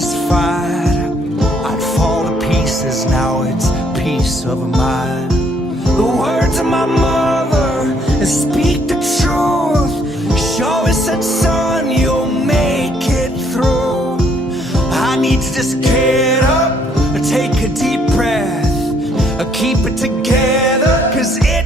satisfied, I'd fall to pieces, now it's peace of mind. The words of my mother speak the truth. She always said, son, you'll make it through. I need to just get up, take a deep breath, keep it together, 'cause it